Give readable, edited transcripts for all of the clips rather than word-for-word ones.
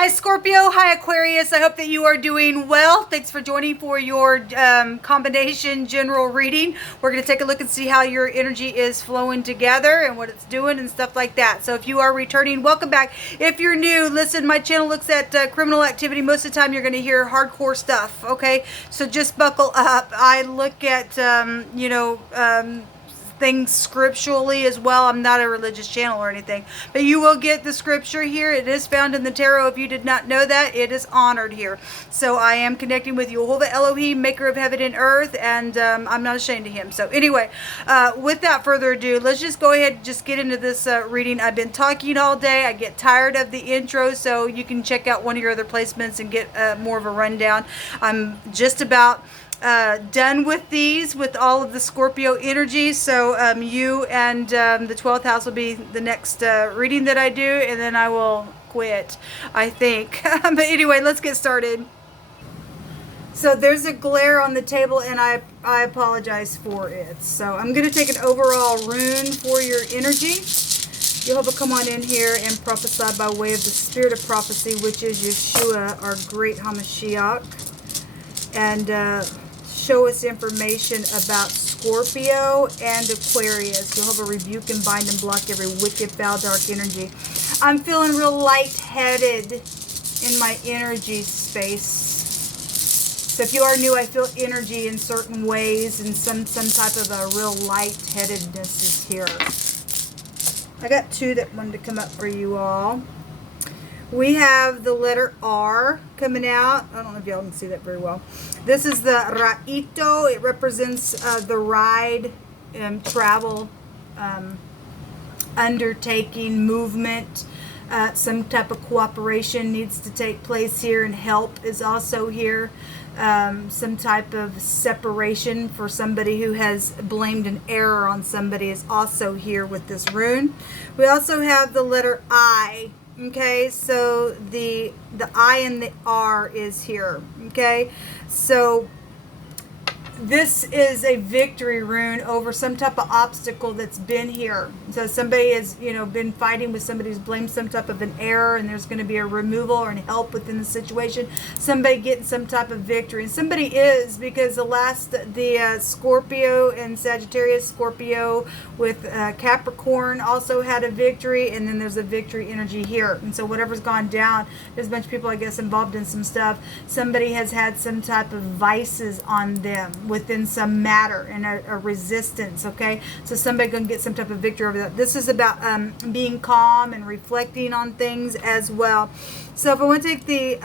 Hi Scorpio, hi Aquarius. I hope that you are doing well. Thanks for joining for your combination general reading. We're going to take a look and see how your energy is flowing together and what it's doing and stuff like that. So if you are returning, welcome back. If you're new, listen, my channel looks at criminal activity. Most of the time you're going to hear hardcore stuff, okay? So just buckle up. I look at, things scripturally as well. I'm not a religious channel or anything, but you will get the scripture here. It is found in the tarot. If you did not know that, it is honored here. So I am connecting with Yehovah Elohim, maker of heaven and earth, and I'm not ashamed of him. So anyway, without further ado, let's just go ahead and just get into this reading. I've been talking all day. I get tired of the intro, so you can check out one of your other placements and get more of a rundown. I'm just about done with these, with all of the Scorpio energy. So you and the 12th house will be the next reading that I do, and then I will quit, I think. But anyway, let's get started. So there's a glare on the table, and I apologize for it. So I'm going to take an overall rune for your energy. Yehovah, come on in here and prophesy by way of the spirit of prophecy, which is Yeshua, our great Hamashiach. And show us information about Scorpio and Aquarius. Jehovah, rebuke and bind and block every wicked, foul, dark energy. I'm feeling real lightheaded in my energy space. So if you are new, I feel energy in certain ways, and some type of a real lightheadedness is here. I got two that wanted to come up for you all. We have the letter R coming out. I don't know if y'all can see that very well. This is the Ra'ito. It represents the ride, travel, undertaking, movement. Some type of cooperation needs to take place here, and help is also here. Some type of separation for somebody who has blamed an error on somebody is also here with this rune. We also have the letter I. Okay, so the I and the R is here. Okay, so this is a victory rune over some type of obstacle that's been here. So somebody has, been fighting with somebody who's blamed some type of an error, and there's going to be a removal or an help within the situation. Somebody getting some type of victory. And somebody is, because the Scorpio and Sagittarius, Scorpio with Capricorn also had a victory, and then there's a victory energy here. And so whatever's gone down, there's a bunch of people, I guess, involved in some stuff. Somebody has had some type of vices on them within some matter, and a resistance. Okay, so somebody gonna get some type of victory over that. This is about being calm and reflecting on things as well. So if I want to take the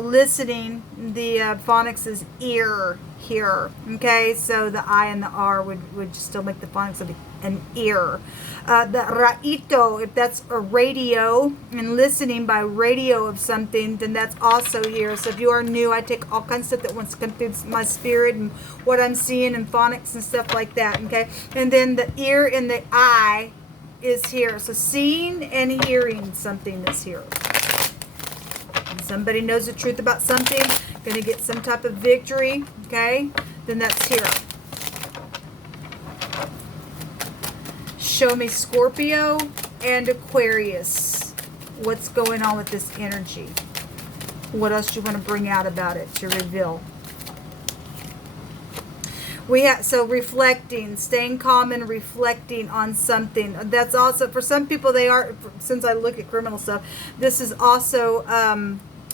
listening, the phonics is ear here. Okay, so the I and the R would still make the phonics of an ear. The Ra'ito, if that's a radio and listening by radio of something, then that's also here. So if you are new, I take all kinds of stuff that wants to come through my spirit and what I'm seeing and phonics and stuff like that. Okay, and then the ear and the eye is here. So seeing and hearing something that's here. Somebody knows the truth about something, going to get some type of victory, okay? Then that's here. Show me Scorpio and Aquarius. What's going on with this energy? What else do you want to bring out about it to reveal? We have, so reflecting, staying calm and reflecting on something. That's also, for some people, they are, since I look at criminal stuff, this is also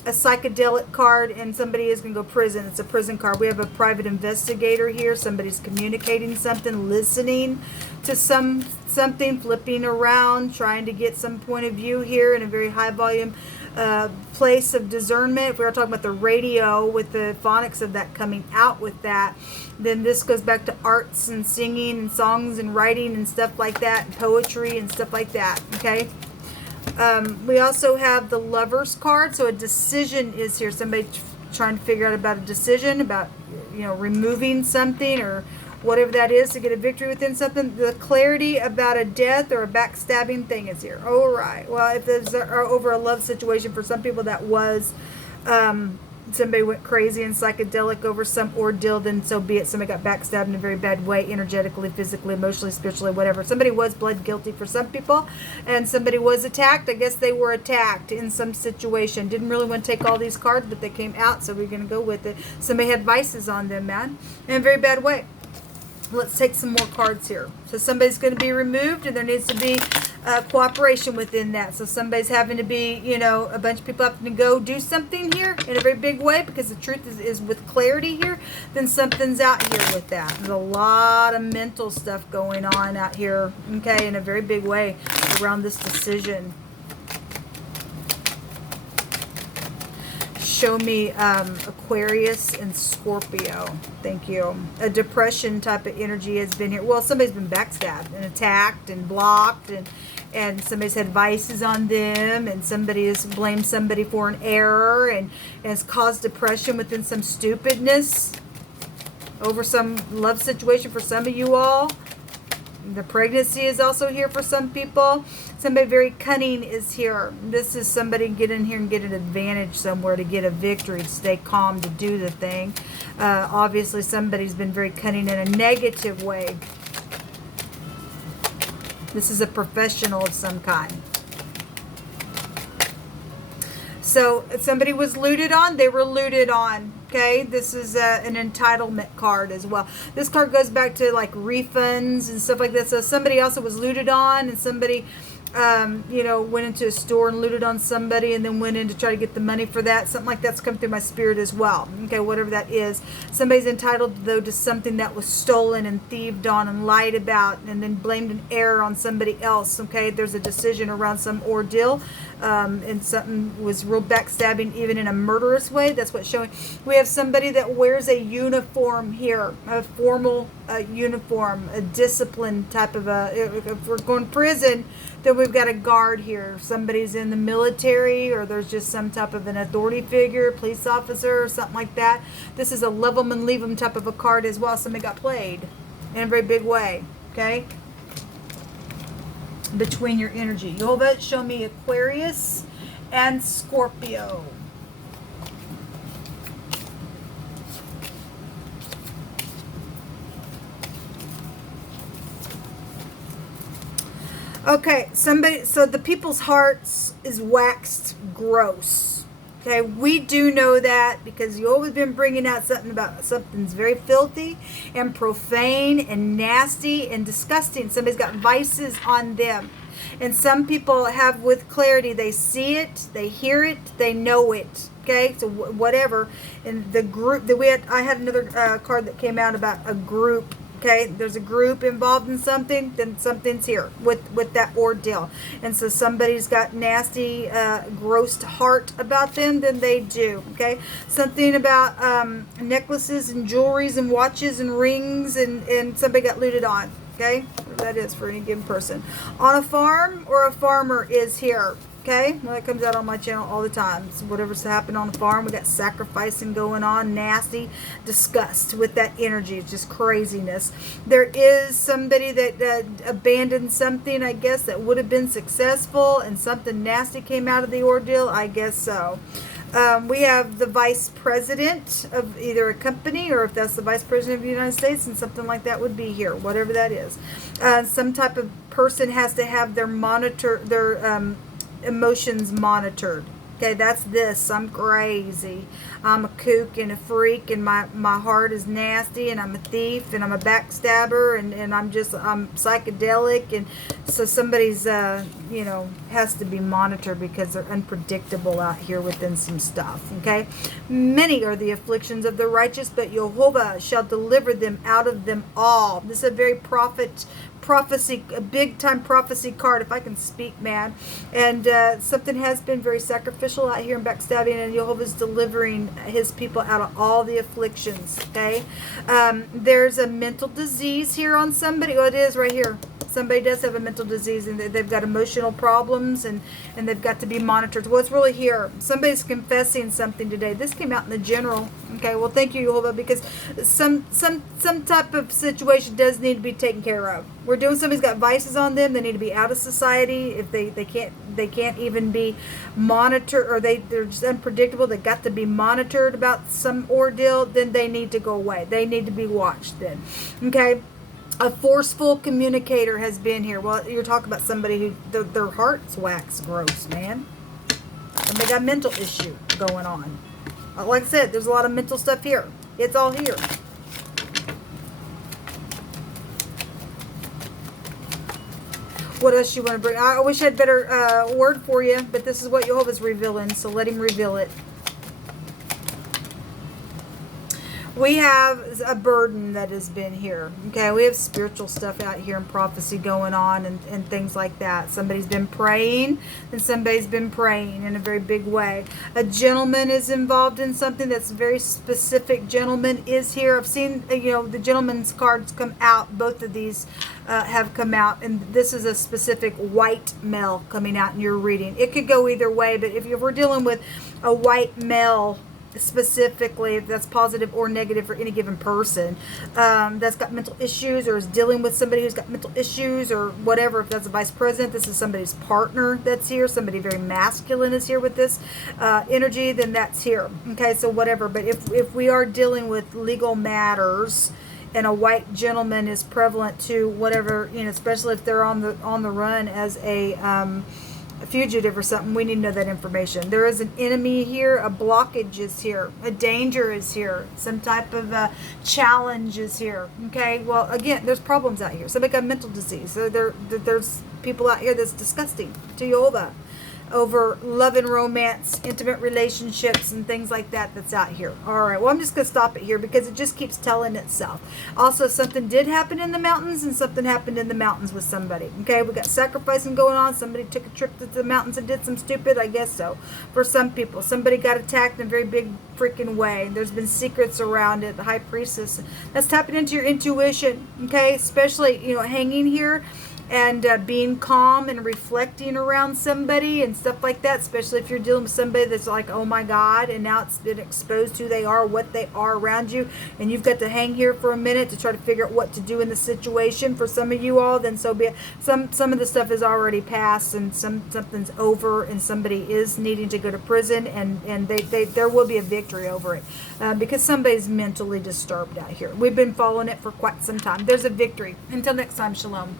a psychedelic card, and somebody is going to go prison. It's a prison card. We have a private investigator here. Somebody's communicating something, listening to something, flipping around, trying to get some point of view here in a very high volume place of discernment. If we are talking about the radio with the phonics of that coming out with that, then this goes back to arts and singing and songs and writing and stuff like that, and poetry and stuff like that. Okay. We also have the Lovers card. So a decision is here. Somebody trying to figure out about a decision, about removing something or whatever that is to get a victory within something. The clarity about a death or a backstabbing thing is here. All right. Well, if there's over a love situation, for some people that was somebody went crazy and psychedelic over some ordeal, then so be it. Somebody got backstabbed in a very bad way, energetically, physically, emotionally, spiritually, whatever. Somebody was blood guilty for some people, and somebody was attacked. I guess they were attacked in some situation. Didn't really want to take all these cards, but they came out, so we're going to go with it. Somebody had vices on them, man, in a very bad way. Let's take some more cards here. So somebody's going to be removed, and there needs to be cooperation within that. So somebody's having to be, you know, a bunch of people having to go do something here in a very big way, because the truth is with clarity here, then something's out here with that. There's a lot of mental stuff going on out here, okay, in a very big way around this decision. Show me Aquarius and Scorpio. Thank you. A depression type of energy has been here. Well, somebody's been backstabbed and attacked and blocked, and somebody's had vices on them, and somebody has blamed somebody for an error, and has caused depression within some stupidness over some love situation for some of you all. The pregnancy is also here for some people. Somebody very cunning is here. This is somebody get in here and get an advantage somewhere, to get a victory, to stay calm, to do the thing. Obviously, somebody's been very cunning in a negative way. This is a professional of some kind. So if somebody was looted on, they were looted on. Okay, this is an entitlement card as well. This card goes back to like refunds and stuff like that. So somebody also was looted on, and somebody, you know, went into a store and looted on somebody, and then went in to try to get the money for that. Something like that's come through my spirit as well. Okay, whatever that is. Somebody's entitled, though, to something that was stolen and thieved on and lied about, and then blamed an error on somebody else. Okay, there's a decision around some ordeal. And something was real backstabbing, even in a murderous way. That's what's showing. We have somebody that wears a uniform here, a formal uniform, a discipline type of a. If we're going to prison, then we've got a guard here. Somebody's in the military, or there's just some type of an authority figure, police officer, or something like that. This is a level them and leave them type of a card as well. Somebody got played in a very big way. Okay. Between your energy. Yehovah, show me Aquarius and Scorpio. Okay, somebody, so the people's hearts is waxed gross. Okay, we do know that because you've always been bringing out something about something's very filthy and profane and nasty and disgusting. Somebody's got vices on them. And some people have with clarity, they see it, they hear it, they know it. Okay, so whatever. And the group that we had, I had another card that came out about a group. Okay, there's a group involved in something, then something's here with that ordeal. And so somebody's got nasty, gross heart about them, then they do. Okay, something about necklaces and jewelries and watches and rings, and somebody got looted on. Okay, whatever that is for any given person. On a farm, or a farmer is here. Okay, well, that comes out on my channel all the time. So whatever's happened on the farm, we got sacrificing going on, nasty, disgust with that energy. It's just craziness. There is somebody that abandoned something, I guess, that would have been successful, and something nasty came out of the ordeal. I guess so. We have the vice president of either a company, or if that's the vice president of the United States, and something like that would be here, whatever that is. Some type of person has to have their emotions monitored. Okay, that's this. I'm crazy. I'm a kook and a freak, and my heart is nasty, and I'm a thief, and I'm a backstabber, and I'm psychedelic, and so somebody's you know, has to be monitored because they're unpredictable out here within some stuff. Okay, many are the afflictions of the righteous, but Yehovah shall deliver them out of them all. This is a very prophecy, a big time prophecy card, if I can speak, man. And something has been very sacrificial out here in backstabbing, and Yehovah's delivering his people out of all the afflictions. Okay, there's a mental disease here on somebody. Oh, it is right here. Somebody does have a mental disease, and they've got emotional problems, and they've got to be monitored. Well, it's really here. Somebody's confessing something today. This came out in the general. Okay, well, thank you, Jehovah, because some type of situation does need to be taken care of. We're doing, somebody's got vices on them. They need to be out of society. If they can't even be monitored, or they're just unpredictable. They got to be monitored about some ordeal. Then they need to go away. They need to be watched. Then, okay. A forceful communicator has been here. Well, you're talking about somebody who their heart's wax gross, man. And they got a mental issue going on. Like I said, there's a lot of mental stuff here. It's all here. What else you want to bring? I wish I had better word for you, but this is what Jehovah's revealing, so let him reveal it. We have a burden that has been here. Okay, we have spiritual stuff out here and prophecy going on and things like that. Somebody's been praying, and somebody's been praying in a very big way. A gentleman is involved in something that's very specific. Gentleman is here. I've seen, the gentleman's cards come out. Both of these have come out, and this is a specific white male coming out in your reading. It could go either way, but if we're dealing with a white male specifically, if that's positive or negative for any given person that's got mental issues, or is dealing with somebody who's got mental issues, or whatever. If that's a vice president, this is somebody's partner that's here. Somebody very masculine is here with this energy, then that's here. Okay, so whatever. But if we are dealing with legal matters, and a white gentleman is prevalent to whatever, especially if they're on the run as a fugitive or something, we need to know that information. There is an enemy here, a blockage is here, a danger is here, some type of challenge is here. Okay, well, again, there's problems out here. Somebody got mental disease. So there's people out here that's disgusting to Jehovah over love and romance, intimate relationships, and things like that that's out here. All right, well, I'm just going to stop it here because it just keeps telling itself. Also, something did happen in the mountains, and something happened in the mountains with somebody. Okay, we got sacrificing going on. Somebody took a trip to the mountains and did some stupid, I guess so, for some people. Somebody got attacked in a very big freaking way. There's been secrets around it. The high priestess. That's tapping into your intuition, okay? Especially, hanging here and being calm and reflecting around somebody and stuff like that, especially if you're dealing with somebody that's like, oh my God, and now it's been exposed who they are, what they are around you, and you've got to hang here for a minute to try to figure out what to do in the situation. For some of you all, then so be it. Some of the stuff is already passed, and something's over, and somebody is needing to go to prison, and there will be a victory over it because somebody's mentally disturbed out here. We've been following it for quite some time. There's a victory. Until next time, shalom.